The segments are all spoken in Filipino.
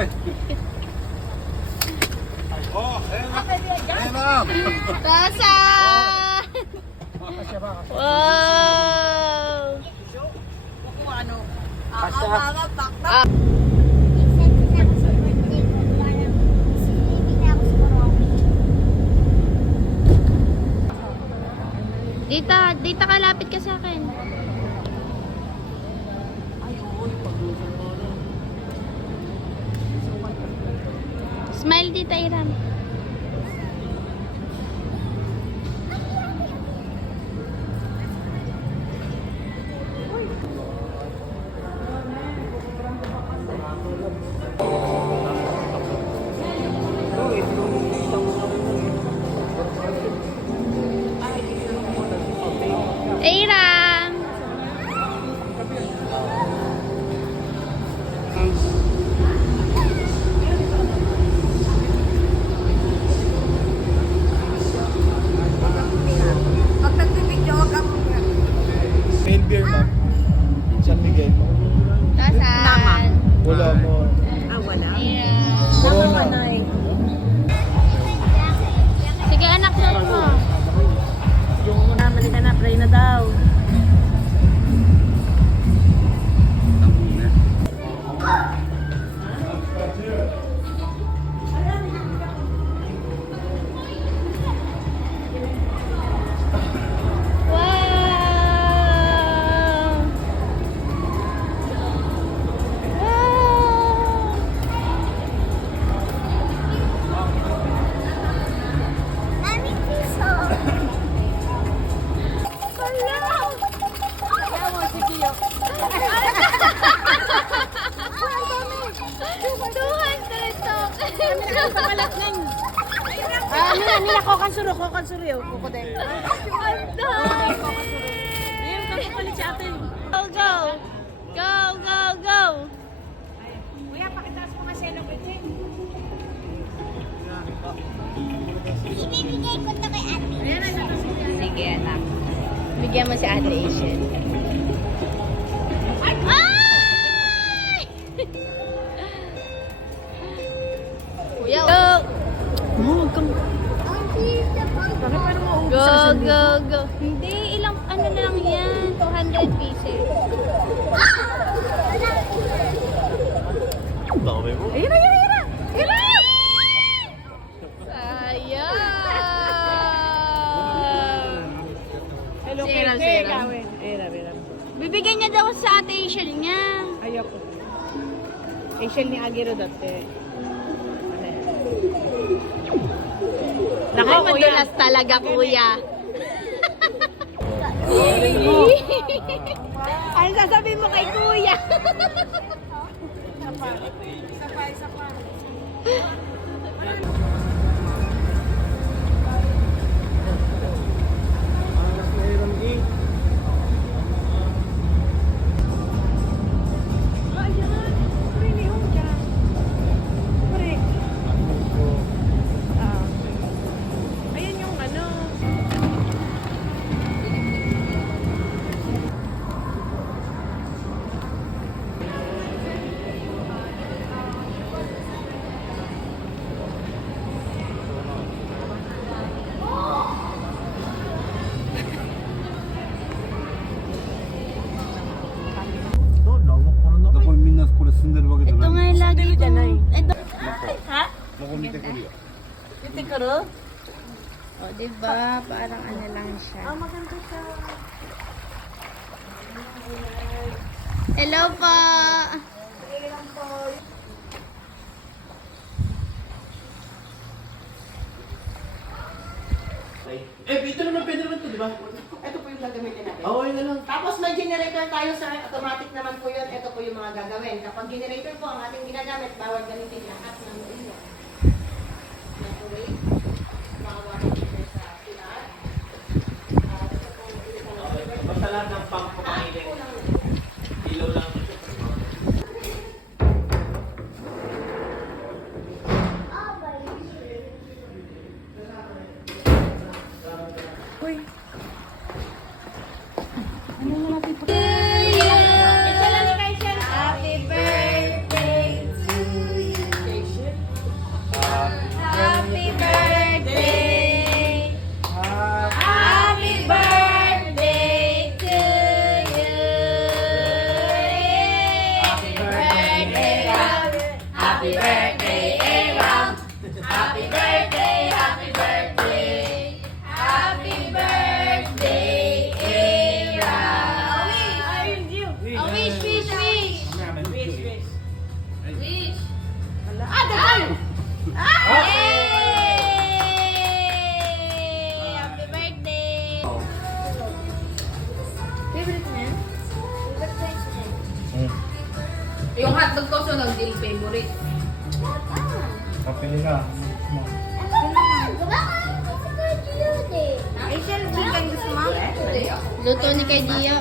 Ay. Oh, ayan na. Tasa! Wow! Ah. Dita ka, lapit ka sa akin. Smile dita, Iram. Iram! Pale beer, ma'am. San Miguel. Tasan? Wala mo. Wala. Iram. Corona. Sige anak, saan mo? Mali ka na, pray na daw. Wow! Wow! Mami, piso. Nila kokansuro yun. Kuko din. Ang dami! Ayun, kapalit si ate. Go, go! Go, go, go! Kuya, pakitaas mo nga selo ko, Jeng. Ibibigay ko to kay ate. Ayan, ay natas ko yan. Sige anak. Bigyan mo si Ate Asian. Ay! Kuya, go! Bakit parang maubos Go, sa go, go. Hindi, ilang, ano na lang yan. 200 pieces. Dami mo. Ayun. Sayang! Hello, Siram, Kay. siram. Gawin. Ayun. Bibigyan niya daw sa Ate Asian niya. Ayoko. Asian ni Agiro dati. Ay, madulas talaga, kuya. Ano sasabihin mo kay kuya? Isa pa. Ito nga yung lagi ko. Ito. Yung tikaro? O, diba? Parang ano lang siya. Maganda siya. Hello po! Ito naman, pwede naman ito, di ba? Ito po yung gagamitin natin. Oo, yun na lang. Tapos may generator tayo sa automatic naman po yun. Ito po yung mga gagawin. Kapag generator po ang ating ginagamit, bawal gamitin lahat ng ulo. Microwave, mga water heater sa pilar. Ito po yung isang Basta lahat ng pump ko makiling. Ilaw lang. Happy birthday to you. Yung hotdog ko sunod, din favorite. Kapili ka. Asian chicken gusto mo? Luto ni kay Gia.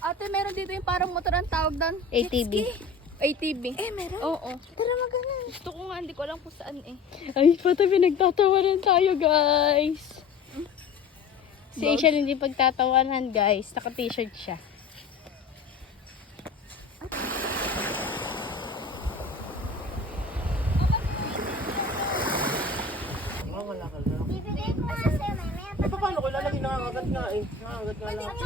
Ate, meron dito yung parang motor ang tawag doon. ATV. ATV. Meron? Oo. Tara magana. Gusto ko nga, hindi ko alam kung saan eh. Ay, pati pinagtatawanan tayo, guys. Si Asian hindi pagtatawanan, guys. Naka-t-shirt siya. Paano ko lalagay nangangagat nga eh. Nangangagat nga lang.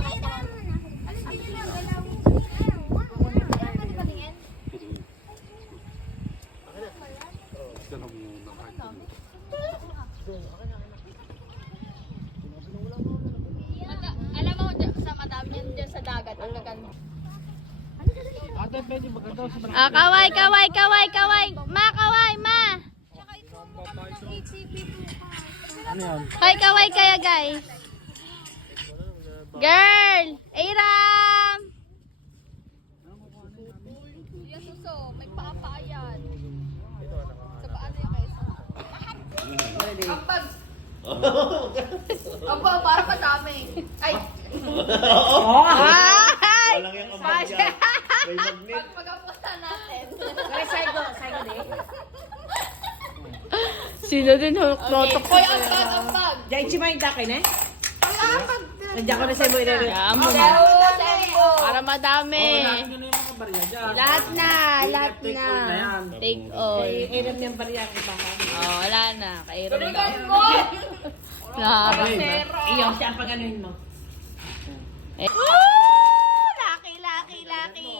Alam mo, sa madami yan dyan sa dagat. Ang gaganda. Ate, pwede maganda sa Ah, kaway, kaway, kaway, kaway. Ma, kaway, ma. ano yan? Hoy, kaway kaya, guys. Girl! Aram! Yung suso, may paa yan. Sa paa na yung kaysa. Ang pag, parang madami. Ay, Ay! Walang yung ambag yan. May magnet. pag-apusta natin. Sino din huklotok Hoy, ang pag, ang pag. Diyan si May dakin eh. Nandiyan ko na sa mo ilero. Yamo. Tempo. Para madami. Yun na yung mga barya dyan. Lahat na, lahat Take na. all na yan. Take all. Iram niyang bariya ang ibahan. Oh, wala na. Kairam na. Balikan mo! Iyo, siya ang pag-anuhin mo. Lucky, lucky, lucky.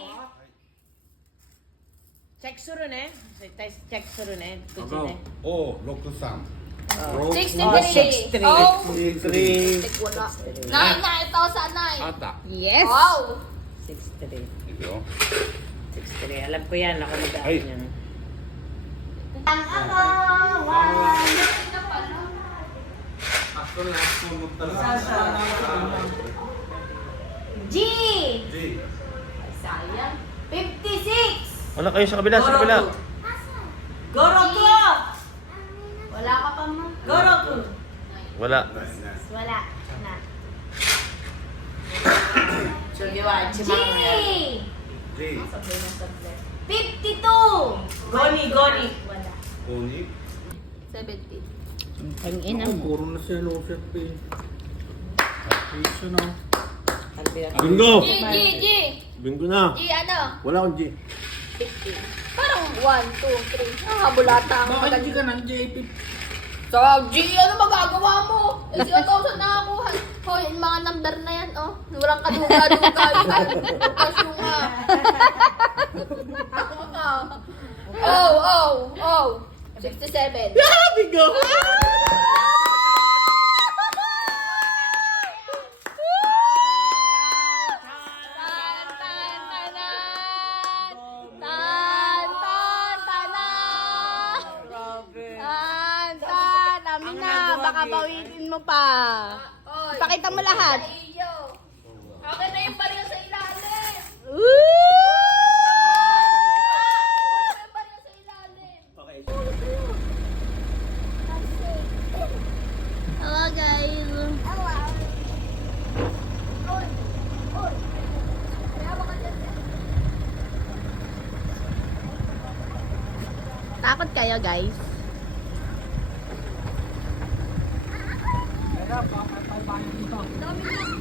Check suro ne. Check suro ne. Kuchin ne. おう、63。 63. Oh, 63. wala. Nine na ito sa nine. あった。 Yes. Wow! 63. いくよ。 63. Alam ko yan. Ako mag-aano Ay. yan. G! Sayang. 56! Wala kayo sa kabila, sa kabila. Goroku! Wala ka pa mo. Goroku! Wala. Wala. Na. Sugiwa, G! chimang. J。 52! Goni, goni. Wala. ここに。 70. Ang ina mo. Puro na siya, low shot pa eh. Piso na. Bingo! G, G, G! Bingo na. G, ano? Wala akong G. 50. Parang 1, 2, 3. Ah, bulata ang Bakit magaling. di ka ng JP? So, G, ano magagawa mo? Eh, 0,000 na ako. Hoy, yung mga number na yan, oh. Walang kaduga-duga yan. Kasunga. Oh, oh, oh. 67. Bingo! Tan, tan, tanan. Tan, tan, tanan. Tan, tan. Amin na. Baka bawitin mo pa. Oy. Pakita mo lahat. Sa iyo. Akin na yung baril sa ilalim. Woo! Wala yung baril sa ilalim. Hello, guys. Takot kayo, guys? Dami na.